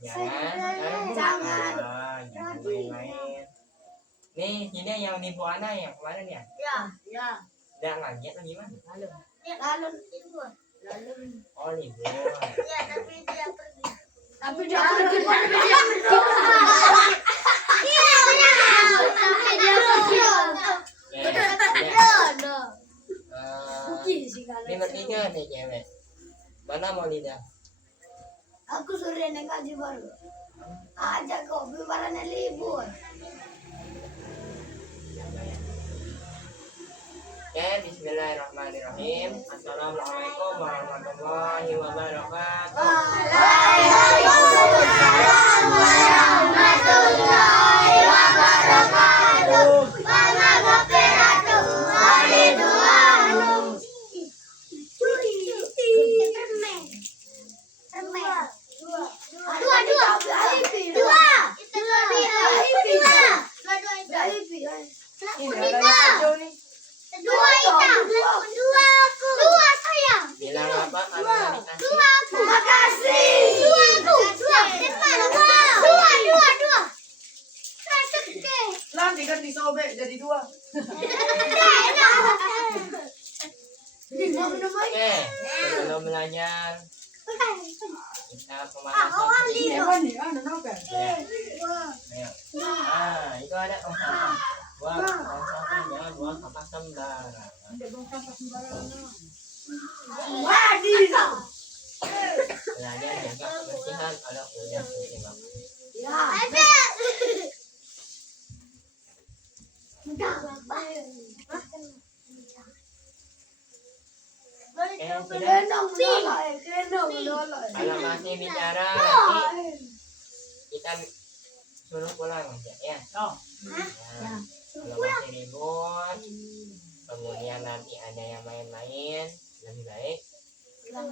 Jangan main-main. Nih, ini yang nipu anak yang kemarin ya? Ya. Udah ngaji atau gimana? Lalu libur. Oh, libur. Ya, tapi dia pergi. Tapi dia pergi. Ini bertiga nih cewek. Mana mau lidah? Aku suruh nenek ngaji baru. Aja kok bibarannya libur. Oke, bismillahirrahmanirrahim. Assalamualaikum warahmatullahi wabarakatuh. Waalaikumsalam warahmatullahi wabarakatuh. Bilang apa? Anak dikasih. Makasih. Nanti kan disobek jadi 2. Oke, sebelum belajar kita pemanasan sedikit. Ya. Ayo. Itu ada tong sampah. Buang tong sampah, jangan buang sampah sembarangan. Belajar jaga kebersihan kalau udah selesai. Kalau masih bicara nanti kita suruh pulang aja ya. Nah, kalau masih ribut, kemudian nanti ada yang main-main, lebih baik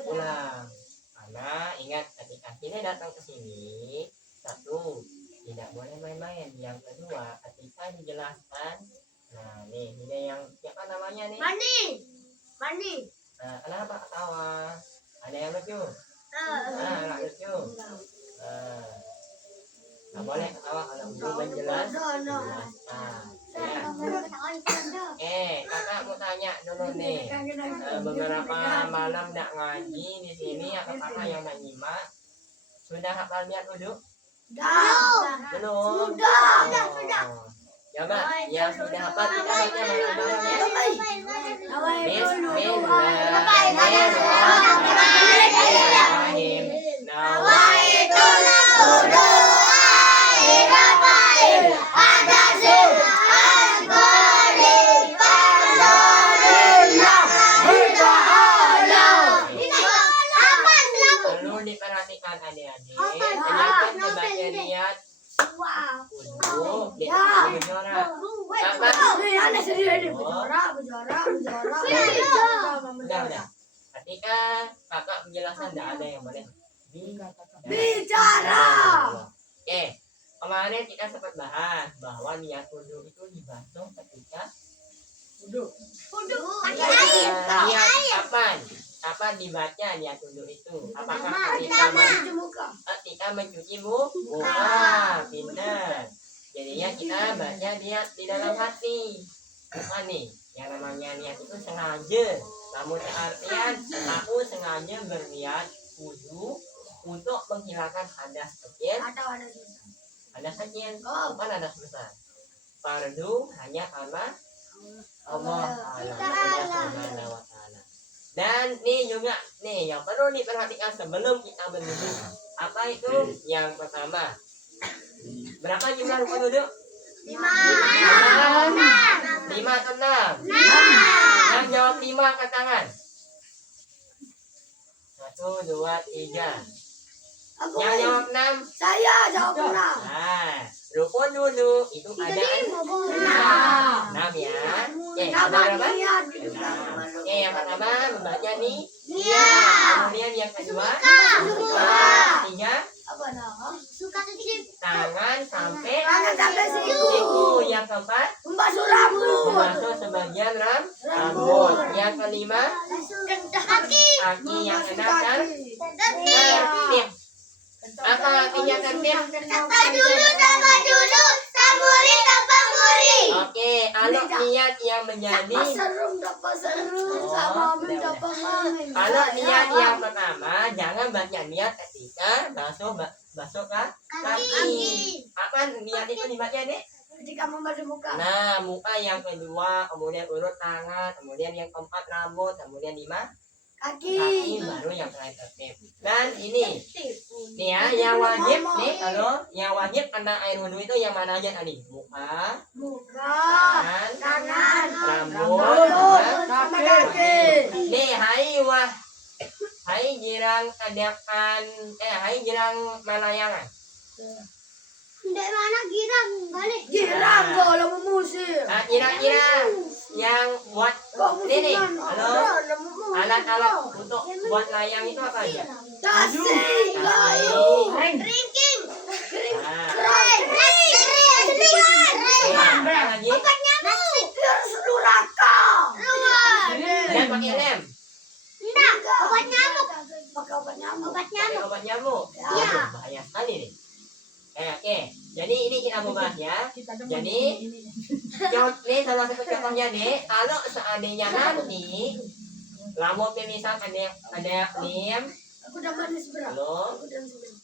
pulang. Karena ingat ketika kita datang ke sini, satu, tidak boleh main-main. Yang kedua, ketika dijelaskan, nah nih, ini yang siapa namanya nih? Mandi. Nah, kenapa ketawa? Ada yang lucu? Nggak lucu. Nggak boleh ketawa kalau belum menjelaskan. Kakak mau tanya dulu nih. Beberapa malam nggak ngaji di sini, apakah yang menyimak sudah hafal niat wudhu? Belum. Sudah. Coba yang sudah hafal kita baca bareng-bareng ya. Bismillahirrahmanirrahim. Nawaitul perlu diperhatikan adik-adik. Kenapa dibaca niat wudhu? Udah. Ketika kakak menjelaskan tidak ada yang boleh bicara. Oke, kemarin kita sempat bahas bahwa niat wudhu itu dibantu ketika niat kapan dibaca niat wudhu itu? Apakah ketika mencuci muka? Pindah. Jadinya kita baca niat di dalam hati. Bukan nih, yang namanya niat itu sengaja. Namun artian aku sengaja berniat wudhu untuk menghilangkan hadas kecil. Hadas kecil, bukan hadas besar. Fardu hanya karena Allah Subhanahu wa Ta'ala. Dan nih juga nih yang perlu diperhatikan sebelum kita berwudu. Apa itu? Yang pertama, berapa jumlah rukun wudu? 5 atau 6? Yang jawab 5 angkat tangan. 1, 2, 3. Yang jawab 6? Saya jawab 6. Nah, rukun wudu itu ada 6 ya. Berapa? Yang pertama membaca nih. Kemudian yang kedua tiga tangan sampai siku. Yang keempat Membasuh rambut. membasuh sebagian rambut. Yang kelima kaki. Yang keenam dan Apa artinya tertib? Tapa dulu, samuri, tapa muri. Oke, kalau niat yang menjadi Dapat serum sama Amin dapat mamin. kalau niat yang pertama jangan baca niat ketika basuh kaki. Apa niat itu dibaca deh? Ketika membasuh muka. Nah, muka yang kedua, kemudian urut tangan, kemudian yang keempat rambut, kemudian 5 kaki, Kaki. baru yang terakhir tertib. Dan ini nih ya, yang wajib nih kalau yang wajib kena air wudhu itu yang mana aja tadi? Muka, Muka. tangan, Tangan. rambut, Sama kaki. nih hai jirang kadakan hai jirang malayangan. Dari mana girang? Balik. Girang kalau memusir. Nah, kira-kira yang buat ini nih, halo, alat-alat untuk buat layang itu apa aja? Dasi. Kayu. Ringking. Nah, Selingan. apa lagi? Obat nyamuk. Terus duraka. Dan pakai lem, Enggak, obat nyamuk. Pakai obat nyamuk. Obat pakai nyamuk. obat nyamuk. Iya. Waduh, bahaya sekali nih. Oke, jadi ini kita mau bahas ya. Jadi, nih salah satu contohnya nih, kalau seandainya nanti lamu misal ada lem, Aku udah manis berat. halo, Aku udah seberat.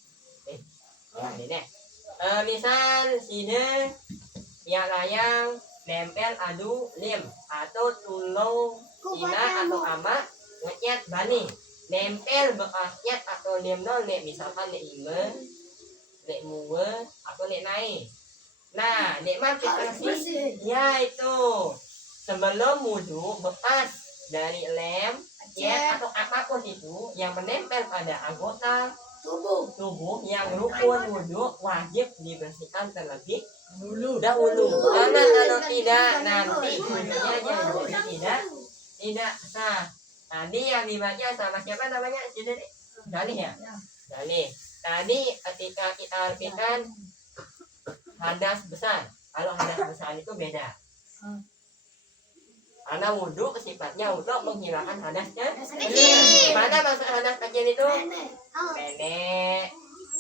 ya ini deh. Misal sini yang layang nempel adu lem atau tulung ina atau ama ngecat bani nempel bekas cat atau lem lek misalkan lek ime lek muwe atau lek naik. Nah, lek mati Harus kasih bersih. ya itu sebelum wudhu bekas dari lem cat atau apapun itu yang menempel pada anggota tubuh yang rukun wudhu wajib dibersihkan terlebih dahulu. Karena kalau tidak nanti wudhunya jadi tidak sah. Tadi yang dibaca sama siapa namanya? Sini nih. Dalih ya? Dalih. Tadi ketika kita artikan hadas besar. Kalau hadas besar itu beda. Karena wudhu sifatnya untuk menghilangkan hadasnya. Mana maksud hadas kecil itu? Nenek,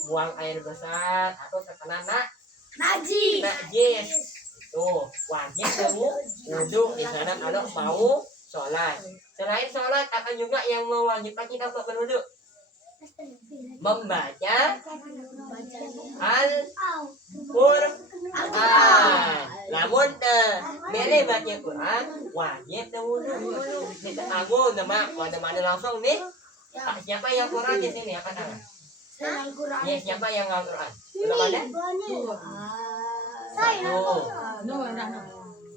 buang air besar atau terkena Najis. najis. Itu wajib kamu wudhu di sana kalau mau sholat. Selain sholat akan juga yang mewajibkan kita untuk berwudhu membaca Al-Qur'an. Namun mere baca Quran wajib wudhu. Kita tanggung pada mana langsung nih. Siapa yang Quran di sini angkat tangan? Saya Al-Quran. Ya, siapa yang Al-Quran? Belum ada? Satu,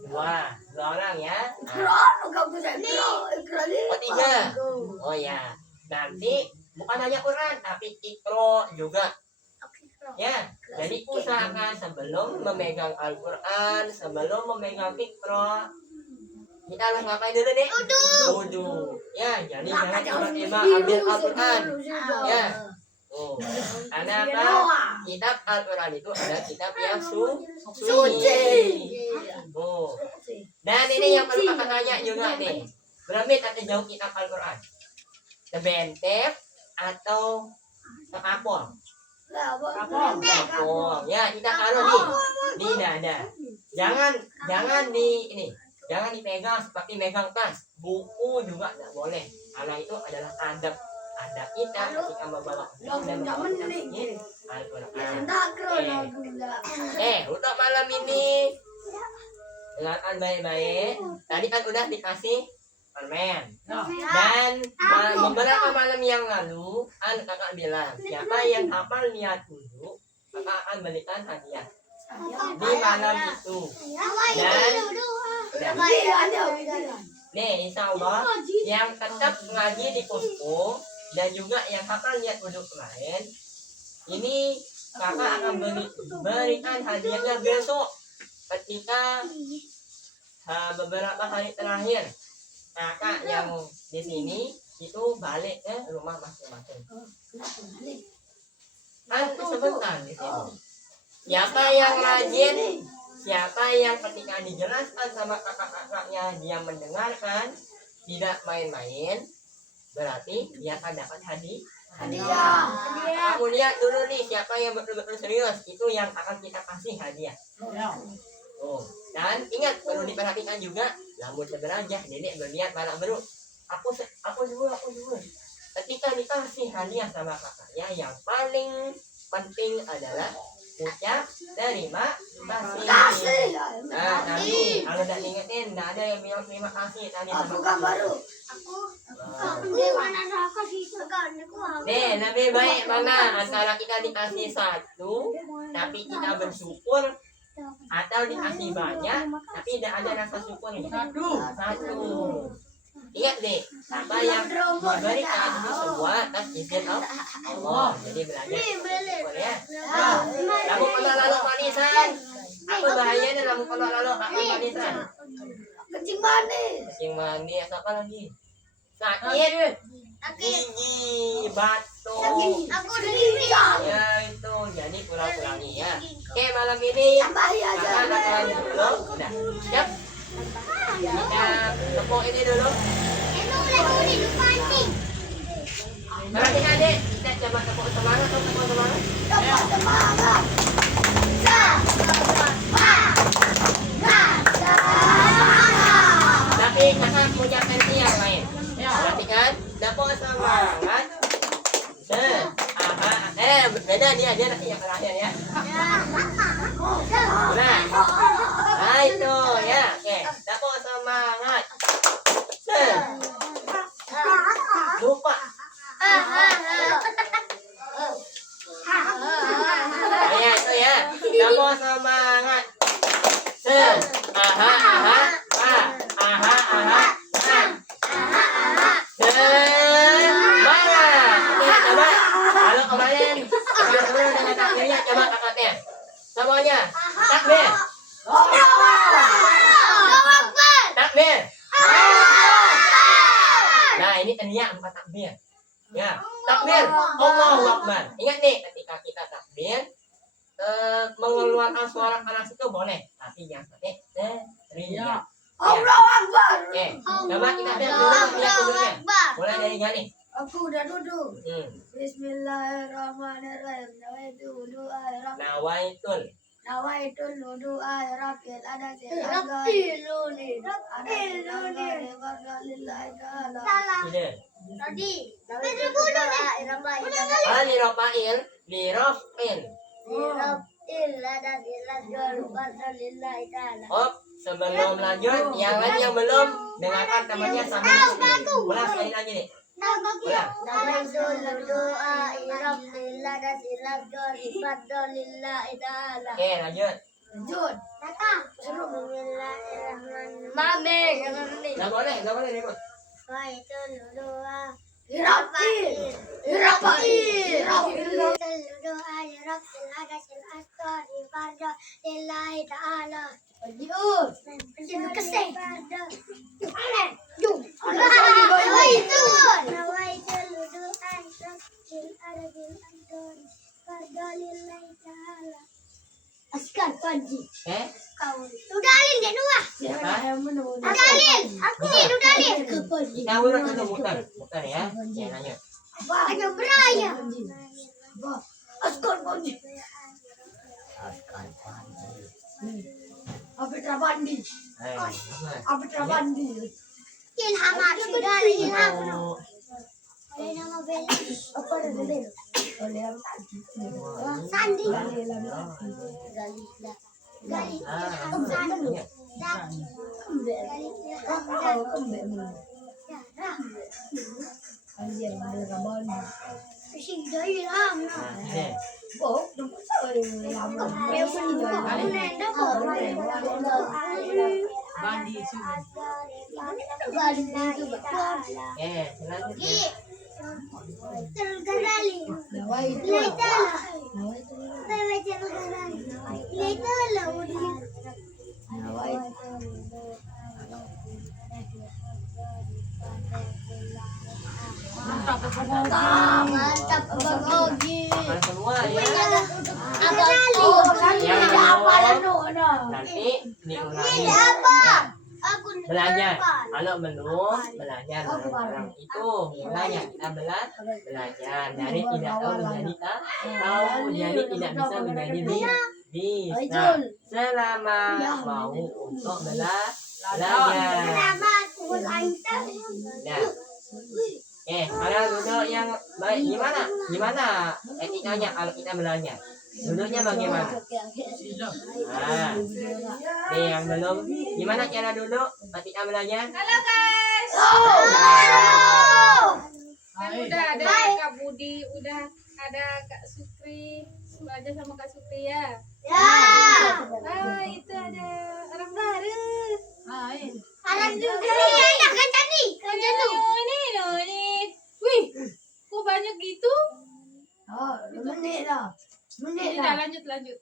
dua orang ya. Nah, oh, 3. Oh ya, nanti bukan hanya Quran tapi Iqra juga. Ya, jadi usahakan sebelum memegang Al-Quran, sebelum memegang Iqra, kita harus ngapain dulu deh? Wudhu. Ya, jadi jangan tiba-tiba ambil Al-Quran. Ya. Oh, karena apa? Kitab Al-Quran itu adalah kitab yang suci. Oh. Dan ini yang perlu kakak tanya juga nih. Berapa kata jauh kitab Al-Quran? Tebentep atau tekapol? Tekapol. Ya, kita taruh nih di dada. Jangan di ini. Jangan dipegang seperti megang tas. Buku juga tidak boleh. Karena itu adalah adab kita ketika membawa buku dan membawa Al-Quran. Untuk malam ini dengarkan baik-baik. Tadi kan udah dikasih permen. Dan beberapa malam yang lalu kakak bilang siapa yang hafal niat wudhu kakak akan berikan hadiah di malam itu. Dan nih insya Allah yang tetap ngaji di posko dan juga yang hafal niat wudhu kemarin ini kakak akan berikan hadiahnya besok ketika beberapa hari terakhir kakak yang di sini itu balik ke rumah masing-masing. Kan sebentar di sini. Siapa yang rajin, siapa yang ketika dijelaskan sama kakak-kakaknya dia mendengarkan, tidak main-main, berarti dia akan dapat Hadiah. Kamu lihat dulu nih siapa yang betul-betul serius, itu yang akan kita kasih hadiah. Oh, dan ingat perlu diperhatikan juga, lamun sebenarnya nenek berniat balak beruk. Aku dulu. Ketika dikasih hadiah sama kakaknya, yang paling penting adalah ucap terima kasih. Nah, tadi kalau tidak ingetin, tidak ada yang bilang terima kasih tadi. Aku kan baru. Nih, lebih baik mana antara kita dikasih satu, tapi kita bersyukur, atau dikasih banyak, tapi tidak ada rasa syukurnya. Satu. Ingat deh, apa yang diberikan itu semua atas izin Allah. Jadi belajar syukur ya. Lalu kalau manisan, aku bahaya nih lalu kalau manisan. Kencing manis. Kencing manis apa lagi? Sakit, gigi, batuk. Aku udah Ya itu, jadi kurang-kurangi ya. Oke, malam ini Tambahi aja. kakak akan dulu. Udah, siap? Kita tepuk ini dulu. Perhatikan deh, kita coba tepuk semangat. Dapat semangat. Tapi kakak punya versi yang lain. Perhatikan, tepuk semangat. Beda dia nanti yang terakhir ya. Nah itu ya, oke, tepuk semangat. Lupa. Ya itu ya, tepuk semangat. Semangat. Oke, coba. Kalau kemarin kakak dulu dengan takbirnya, coba kakaknya. Semuanya, takbir. Takbir. Nah, ini tadinya 4 takbir. Ya, takbir. Allahu Akbar. Ingat nih, ketika kita takbir, mengeluarkan suara keras itu boleh, tapi jangan pakai teriak. Allahu Akbar. Oke, coba kita lihat dulunya. Mulai dari Gani. Aku udah duduk. Bismillahirrahmanirrahim. Nawaitu du'a rabbil adati. Oh, sebelum lanjut, yang lain yang belum dengarkan temannya sambil ulang sekali lagi nih. Oke, lanjut. Nggak boleh ribut. Askar Panji. Udalin deh dua. Siapa? Udalin. Aku nih udalin. Kita urut dulu muter ya. Ya, lanjut. Ada beraya. Askar Panji. Abitra Bandi. Abitra Bandi. Ilham sudah ilham. Ada nama bela. Apa ada deh? Oleh yang tadi. Sandi. Galila. Gali. Iya. Mantap Bang Ogi. Makan semua ya. Abang Yang apa nanti diulangi. apa? Aku belajar. Kalau belum belajar bareng-bareng itu mulanya kita belajar dari tidak tahu menjadi tahu, jadi tidak bisa menjadi bisa selama mau untuk belajar. Nah, kalau duduk yang baik gimana etikanya kalau kita belajar? Duduknya bagaimana? Nah, nih yang belum, gimana cara duduk ketika belajar? Halo guys. Kan udah ada Kak Budi, udah ada Kak Sukri, belajar sama Kak Sukri ya. Ah, itu ada orang baru. Ini. Wih, kok banyak gitu? Ini dah lanjut. Benar.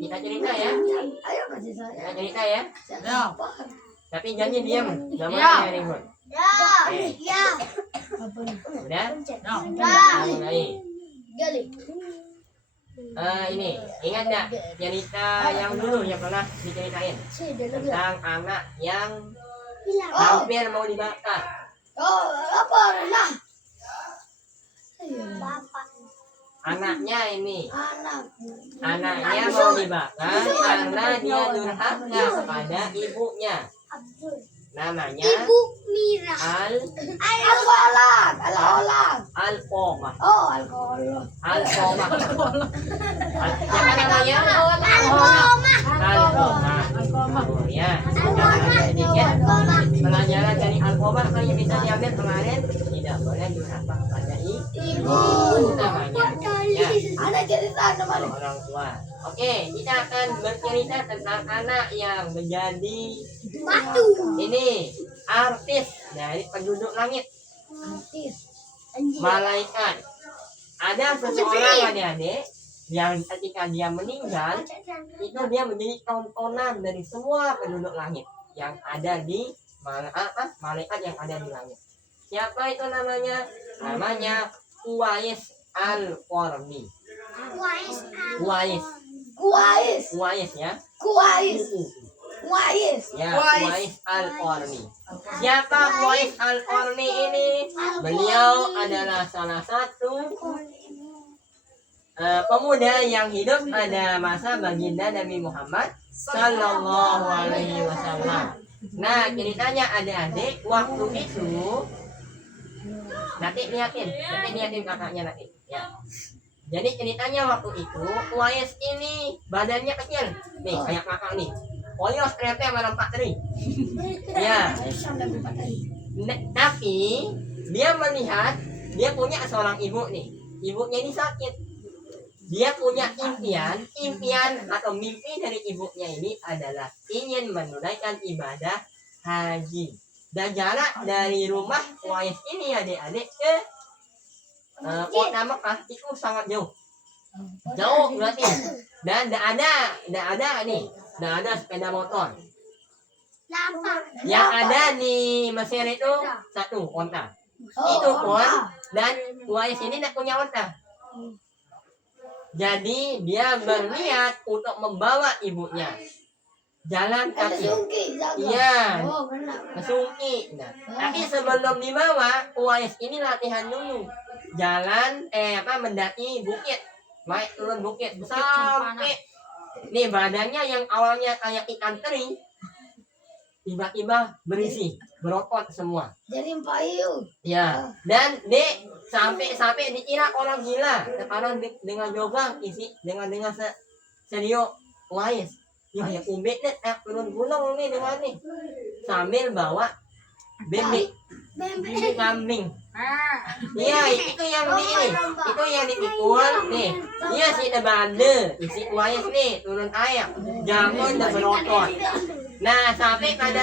Kita cerita ya. Tapi jangan diam. Namanya ribut. Udah? Mulai. Ini ingat nggak cerita yang dulu yang pernah diceritain tentang anak yang hampir mau dibakar. Anaknya ini, anaknya mau dibakar karena dia durhaka kepada ibunya. Namanya Ibu Mira. Alfomah. Alkohol. Alfomah. Siapa namanya? Alfomah. Oh, ya. Sedikit pelajaran dari Alfomah yang bisa diambil kemarin, tidak boleh durhaka kepada ibu. Namanya ya. Orang tua. Oke, kita akan bercerita tentang anak yang menjadi ini artis dari penduduk langit, malaikat. Ada seseorang adik-adik yang ketika dia meninggal itu dia menjadi tontonan dari semua penduduk langit yang ada di malaikat yang ada di langit. Siapa itu namanya? Namanya Uwais Al-Qarni. Uwais ya. Ya, Uwais Al-Qarni. Siapa Uwais Al-Qarni ini? Beliau adalah salah satu pemuda yang hidup pada masa baginda Nabi Muhammad Sallallahu Alaihi Wasallam. Nah, ceritanya adik-adik waktu itu nanti liatin kakaknya nanti. Ya. Jadi ceritanya waktu itu Uwais ini badannya kecil, nih kayak kakak nih. Poyos ternyata sama lompat teri. Ya. Tapi dia melihat dia punya seorang ibu nih. Ibunya ini sakit. Dia punya impian atau mimpi dari ibunya ini adalah ingin menunaikan ibadah haji. Dan jarak dari rumah Uwais ini adik-adik ke kota Mekah itu sangat jauh berarti, dan tidak ada sepeda motor. Yang ada di Mesir itu satu onta, itu pun, dan Uwais ini tidak punya onta. Jadi dia berniat untuk membawa ibunya jalan kaki. Iya, kesungki. Nah, tapi sebelum dibawa, Uwais ini latihan dulu. Jalan mendaki bukit, naik turun bukit sampai nih badannya yang awalnya kayak ikan teri tiba-tiba berisi berotot semua. Jadi payu. Ya, dan sampai dikira orang gila sekarang dengan yoga dengan serius Uwais. Ya umbet nih turun gunung nih dengan nih sambil bawa bebek kambing. Iya, itu yang dipikul nih. Iya si bande, isi Uwais nih turun air, jangan udah berotot. Nah sampai pada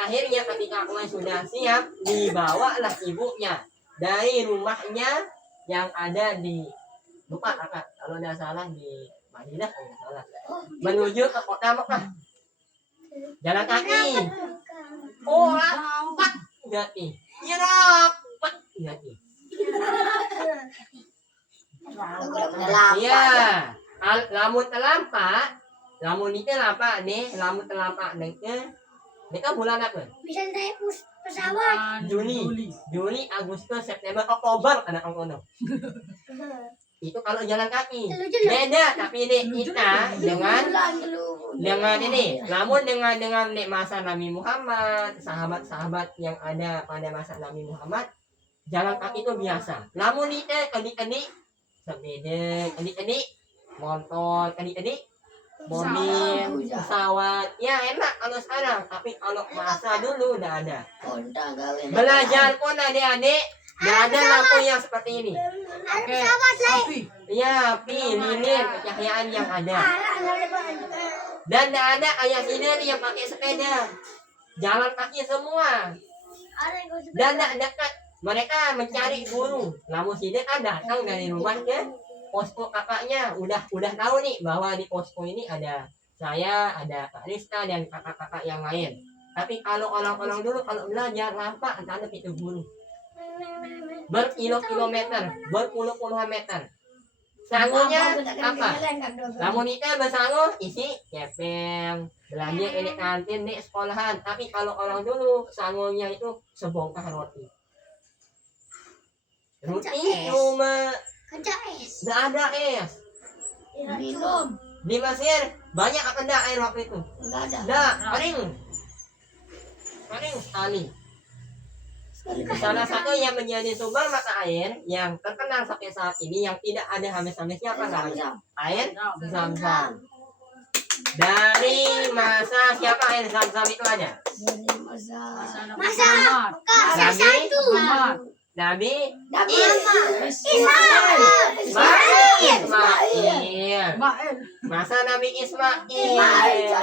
akhirnya ketika Uwais sudah siap, dibawalah ibunya dari rumahnya yang ada di lupa kalau tidak salah di Madinah kalau tidak salah, menuju ke kota Mekah. Jalan kaki. Rapat ganti. Ya rapat ganti. Iya. Lamun telampak, lamun itu lampak nih, lamun telampak nih kan bulan apa? Bisa naik pesawat. Juli, Agustus, September, Oktober ada kono. Itu kalau jalan kaki. Beda tapi ini kita dengan ini, namun dengan masa Nabi Muhammad, sahabat-sahabat yang ada pada masa Nabi Muhammad, jalan kaki itu biasa. Namun itu kali-kali sepeda, kali-kali motor, kali-kali mobil, pesawat, ya enak kalau sekarang. Tapi kalau masa dulu udah ada. Belajar pun adik-adik, udah ada lampu yang seperti ini. Ya, api, lilin, pencahayaan yang ada. Dan tidak ada ayah sini yang pakai sepeda, jalan kaki semua. Dan tidak dekat, mereka mencari guru. Namun sini kan datang dari rumahnya, posko kakaknya udah tahu nih bahwa di posko ini ada saya, ada Kak Rizka dan kakak-kakak yang lain. Tapi kalau orang-orang dulu kalau belajar lampak entah ada itu guru. Berkilometer, berpuluh-puluhan meter. Sangunya apa? Namun itu bersangu isi kepeng, belanja ini kantin di sekolahan. Tapi kalau orang dulu sangunya itu sebongkah roti. Roti cuma nggak ada es. Minum. Di Mesir banyak apa enggak air waktu itu? Enggak, kering sekali. Salah satu yang menjadi sumber mata air yang terkenal sampai saat ini yang tidak ada habis-habisnya apa namanya? Air Zam-Zam. Dari masa siapa air Zam-Zam itu ada? Nabi Ismail. Masa Nabi Ismail.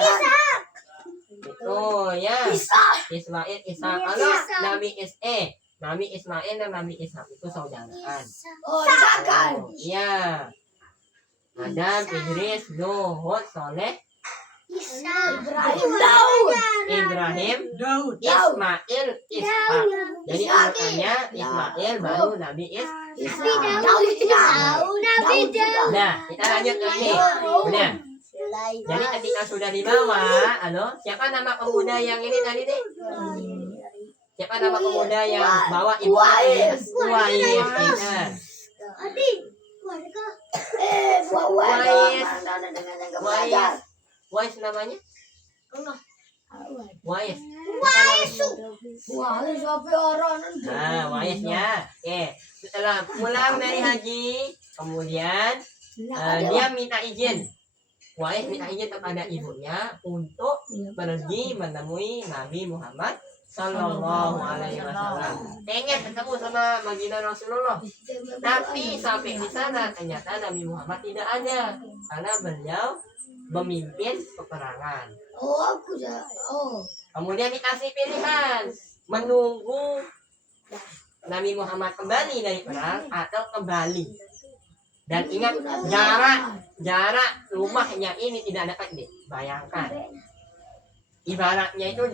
Oh ya, Ismail, Ishak. Kalau Nabi Ismail dan Nabi Ishak itu saudaraan. Oh, Iya. Adam, Idris, Nuh, Hud, Soleh, Ibrahim, Ismail, Ishak. Jadi angkatannya Ismail baru Nabi Ishak. Nah, kita lanjut ke ini. Udah. Jadi ketika sudah dibawa, siapa nama pemuda yang ini tadi deh? Siapa nama pemuda yang bawa ibu Uwais? Uwais namanya? Uwais. Nah, Uwaisnya. Setelah pulang dari haji, kemudian dia minta izin. Uwais minta izin kepada ibunya untuk pergi menemui Nabi Muhammad Sallallahu Alaihi Wasallam. Pengen ketemu sama baginda Rasulullah. Tapi sampai di sana ternyata Nabi Muhammad tidak ada karena beliau memimpin peperangan. Kemudian dikasih pilihan menunggu Nabi Muhammad kembali dari perang atau kembali. Dan ingat jarak rumahnya ini tidak dekat deh. Bayangkan. Ibaratnya itu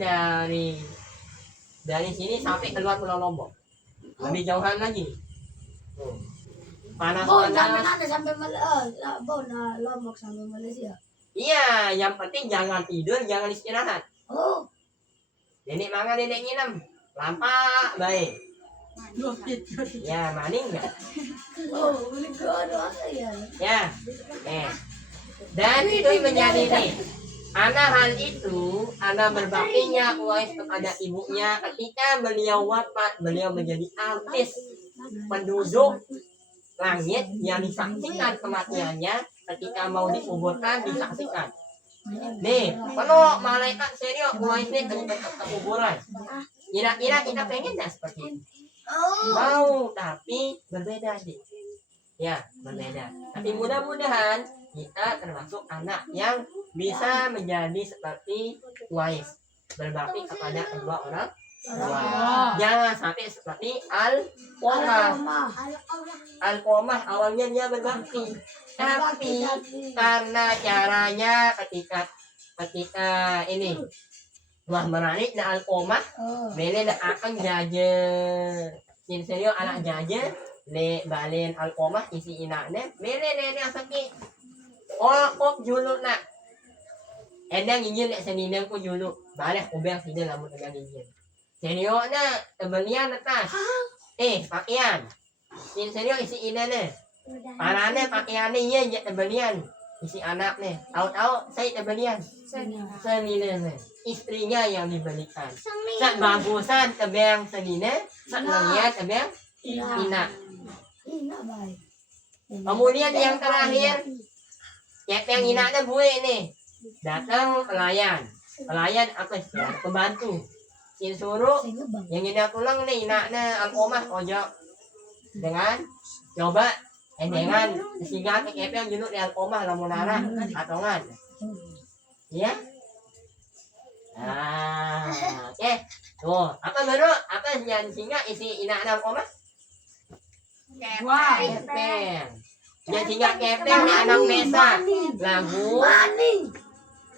dari sini sampai keluar Pulau Lombok. Lebih jauhan lagi. Panas-panas. Sampai Lombok sampai Malaysia. Iya, yang penting jangan tidur, jangan istirahat. Nenek mangan nenek nginam. Lampak baik. Ya, maning enggak? Ya. Dan itu menjadi nih. Hal itu, berbaktinya Uwais kepada ibunya ketika beliau wafat, beliau menjadi artis penduduk langit yang disaksikan kematiannya ketika mau dikuburkan disaksikan. Nih, penuh malaikat serius Uwais ini ke kuburan. Kira-kira kita pengen enggak seperti ini? Mau, tapi berbeda sih. Ya, berbeda. Tapi mudah-mudahan kita termasuk anak yang bisa menjadi seperti Uwais, berbakti kepada kedua orang tua. Jangan sampai seperti Al-Qomah awalnya dia berbakti, tapi karena caranya ketika ini wah menarik na Al-Qomah, beli na akan jaje, serius anak jaje, le balin alkomah isi inaknya mere nene sakit kok juluk nak endang ingin lek seninang ko juluk balik ubang sini lamun dengan ingin senio na tebelian atas pakaian senio isi inaknya parane pakaiannya iya ya tebelian isi anaknya tahu-tahu saya tebelian seninanya istrinya yang dibelikan sak bagusan tebeng senina sak lengiat tebeng inak. Kemudian yang terakhir, yang inaknya gue nih, datang pelayan apa sih? Pembantu. Sin suruh yang inak pulang nih inaknya alkomah ojo dengan coba dengan sehingga kekepeng junuk di alkomah lamun arah atongan. Iya? Oke. Tuh, apa baru? Apa yang sehingga isi inaknya alkomah? Kepeng. Yang tinggal kepeng nih anak desa. Lagu.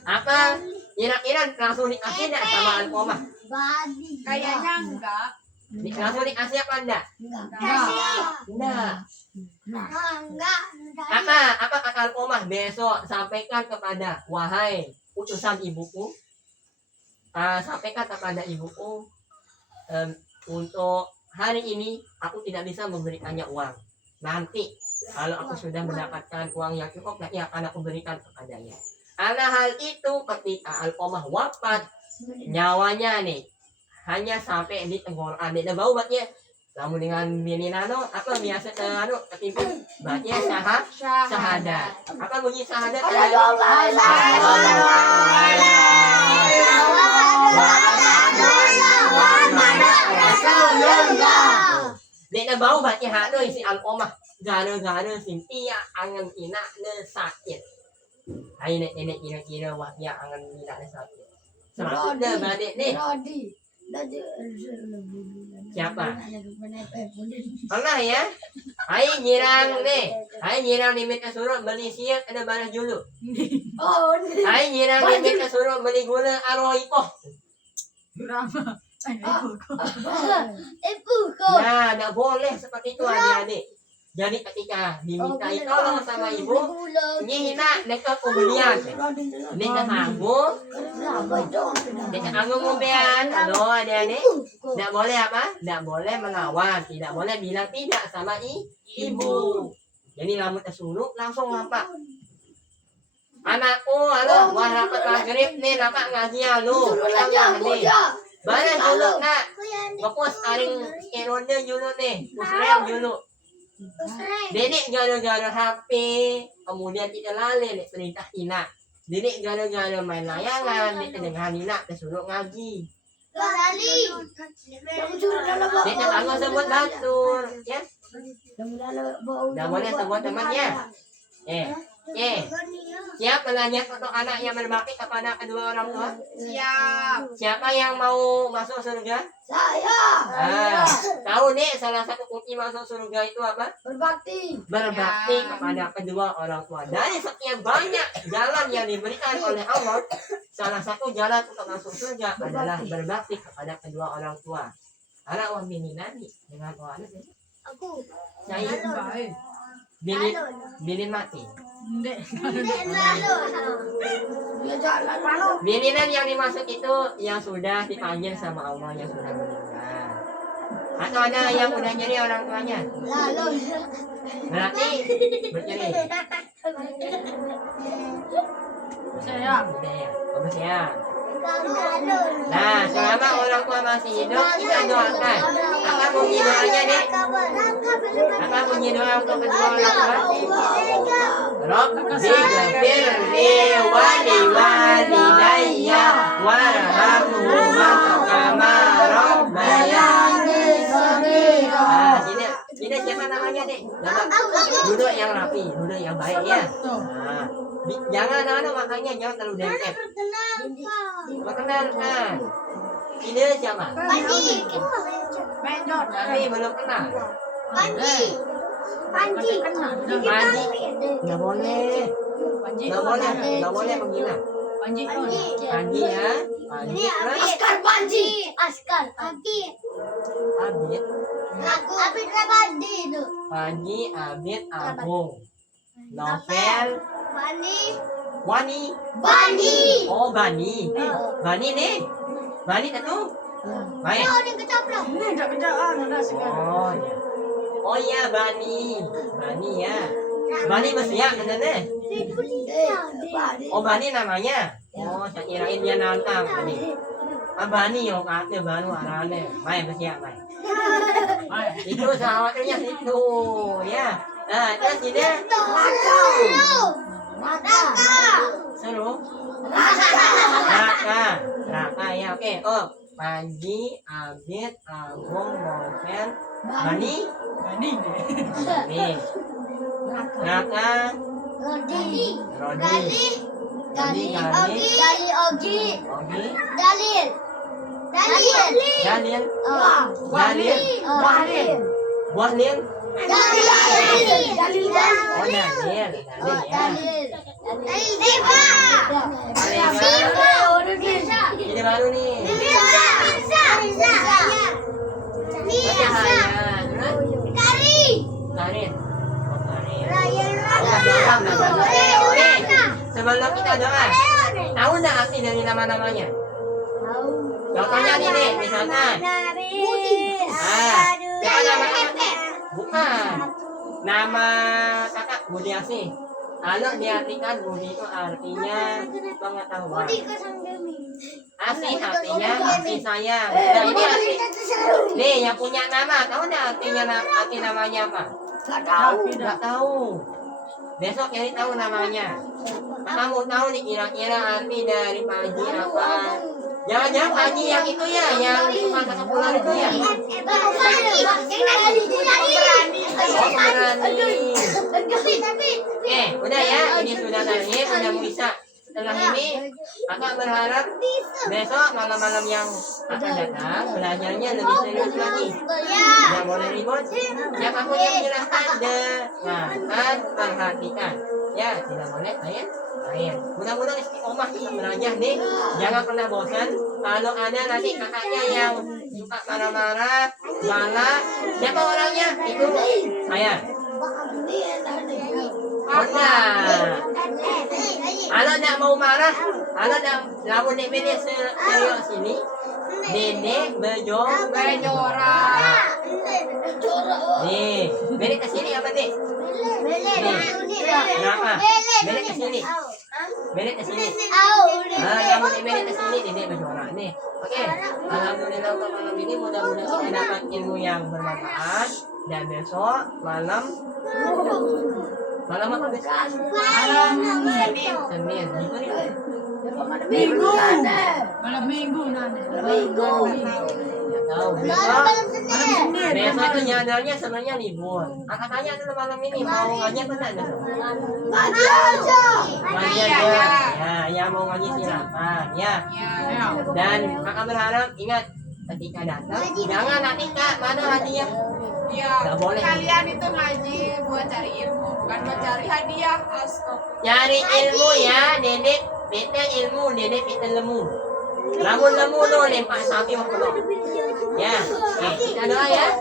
Apa? Kira-kira langsung dikasih enggak sama alkomah? Kayaknya enggak. Langsung dikasih apa enggak? Enggak. Apa kata alkomah besok sampaikan kepada wahai utusan ibuku. Sampaikan kepada ibuku untuk hari ini aku tidak bisa memberikannya uang. Nanti kalau aku sudah mendapatkan uang yang cukup, nanti akan aku berikan kepadanya. Karena hal itu ketika alkomah wafat, nyawanya nih hanya sampai di tenggorokan. Di bau batnya, namun dengan mininano apa biasa ketimpun batnya syahadat. Apa bunyi syahadat? Dia bau batnya hado isi alkomah gara-gara simpia angan ina ne sakit. Hai nenek kira-kira wahnya angan ina ne sakit. Selanjutnya badek nih. Siapa? Pernah ya? Hai nyirang nih. Hai nyirang diminta suruh beli siap ada barang julu. Hai nyirang diminta suruh beli gula aroiko. Nah, tidak boleh seperti itu adik-adik. Jadi ketika dimintai tolong sama ibu, nyihina neka pembelian, neka sanggup, ngobean, aduh adik-adik, tidak boleh apa? Tidak boleh melawan, tidak boleh bilang tidak sama ibu. Jadi lamun tersuruh langsung apa? Anakku, halo, wah rapat maghrib nih, rapat ngaji lu, nih. Mana dulu nak, ngepus aring eronde dulu nih, pusrem dulu. Dedek gara-gara HP, kemudian kita lalai perintah ina. Dedek gara-gara main layangan, dedek dengan ina disuruh ngaji. Dedek bangun sebut batur, ya. Dah boleh sebut temannya. Siap menanya untuk anak yang berbakti kepada kedua orang tua? Siap. Siapa yang mau masuk surga? Saya. Tahu nih salah satu kunci masuk surga itu apa? Berbakti. Berbakti kepada kedua orang tua. Dari sekian banyak jalan yang diberikan oleh Allah, salah satu jalan untuk masuk surga adalah berbakti kepada kedua orang tua. Karena wah nani dengan orang ini. Aku. Saya bilin mati. Bilinan yang dimaksud itu yang sudah dipanggil sama Allah yang sudah meninggal. Atau ada yang udah jadi orang tuanya. Berarti berjadi. Saya. Saya. Nah, selama orang tua masih hidup, kita doakan. Apa bunyi doanya deh? Apa bunyi doa untuk kedua orang tua? Rabbi ghfirli wa liwalidayya warhamhuma kama rabbayani shaghira. Sini siapa namanya deh? Duduk yang rapi, duduk yang baik ya. Nah, jangan makanya jangan terlalu dempet. Perkenalkan. Ini siapa? Panji. Tapi belum kenal. Panji. Nggak boleh. Nggak boleh menghina. Panji ya. Panji. Askar Panji. Askar. Abid. Lagu Abid Rabadi itu. Pagi, Abid, Abung. Novel, Bani. Wani. Bani. Oh, Bani. Bani nih. Bani itu. Baik. Oh, dia kecaplok. Ini enggak beda sekarang. Oh, ya. Oh iya, Bani. Bani ya. Bani masih ya, bener. Oh, Bani namanya. Oh, saya kirain dia nantang Bani. Ah, Bani yang katanya baru arane. Baik, masih ya, baik. Itu sahabatnya itu, ya. Nah, terus ini seru. Raka ya, oke. Oh, Pagi, Abid, Abung, Novel, Bani, Bani. Raka, Rodi. Rodi, Gali. Gali, Gali Ogi. Ogi, Dalil. Dalil. Jalil, Dalil. Wahlil, Dalil. Dalil. oh Dalil, Dalil ya. Diva. Ini baru nih. Bisa. Kari. Karin. Oh, Karin. Ryan. Sebelum kita doa, tahu nggak arti dari nama-namanya? Contohnya nih, nih, misalkan. Siapa nama kakak? Bukan. Nama kakak Budi Asih. Kalau diartikan Budi itu artinya pengetahuan. Asih artinya kasih sayang. Nah, ini arti. Nih, yang punya nama, tahu nggak artinya arti namanya apa? Nggak tahu. Besok cari tahu namanya. Kamu tahu nih kira-kira arti dari Pagi apa? Jangan-jangan Pagi yang itu ya, yang suka kepulan itu ya. Oh, berani. Oke, udah ya, ini sudah tadi, sudah bisa. Setelah ini, kakak berharap besok malam-malam yang akan datang belajarnya lebih serius lagi. Tidak boleh ribut. Siapapun yang menjelaskan dengarkan, perhatikan. Ya, tidak boleh main. Mudah-mudahan istiqomah kita belajar nih. Jangan pernah bosan. Kalau ada nanti kakaknya yang suka marah-marah, galak, siapa orangnya? Itu saya. Kalau tidak mau marah, kalau tidak lamun nenek serius sini, nenek berjorak. Nih, nenek kesini apa nih? Kenapa? Nenek kesini. Nenek kesini. Lamun nenek kesini, nenek berjorak nih. Oke, alhamdulillah untuk malam ini mudah-mudahan kita dapat ilmu yang bermanfaat. Dan besok malam apa besok? Senin. Malam minggu nanti. Nggak tahu. Besok itu nyadarnya sebenarnya libur. Katanya dulu malam ini mau ngaji apa enggak? Ngaji aja. Ya, yang mau ngaji silakan. Ya. Dan kakak berharap ingat ketika datang jangan nanti kak mana hadiah. Iya, Nggak boleh. kalian itu ngaji buat cari ilmu, bukan buat cari hadiah. Astagfirullah. Cari ilmu ya, dedek bete ilmu, dedek bete lemu. Lamun lemu lo lempak sapi mau pulang. Ya, kita doa ya.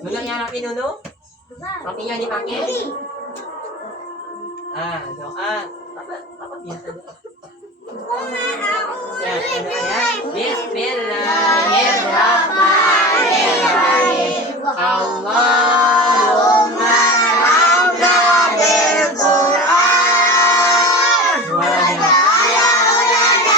Duduknya rapi dulu. Rapinya dipakai. Doa. Apa biasa doa? Ya, doa ya. Bismillahirrahmanirrahim. Allahumma hamda bil Qur'an wa Allahumma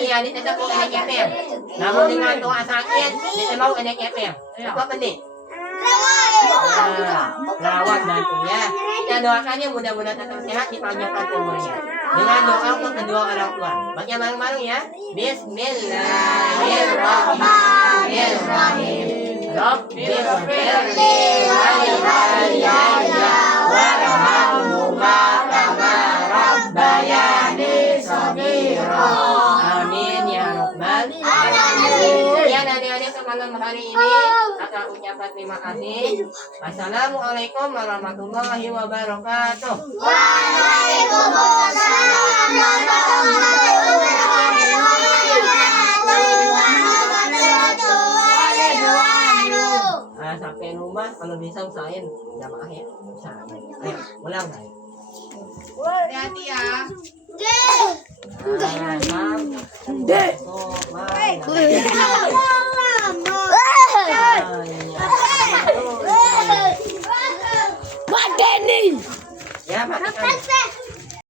Iya, ini tetap mau enek efem. Namun dengan doa sakit, kita mau enek efem. Apa penting? Rawat bantunya. Kita doakannya mudah-mudahan tetap sehat, dipanjangkan umurnya. Dengan doa untuk kedua orang tua. Baca bareng-bareng ya. Bismillahirrahmanirrahim. Rabbighfirli wa liwalidayya warhamhuma kama rabbayani shaghira. Amin ya rabbal alamin. Ya adik-adik semalam hari ini kakak ucapkan terima kasih. Assalamualaikum warahmatullahi wabarakatuh. Waalaikumsalam warahmatullahi wabarakatuh. Sampai rumah kalau bisa usahain jamaah ya. Usahain. Ayo, ulang guys. Hati-hati ya. Nah,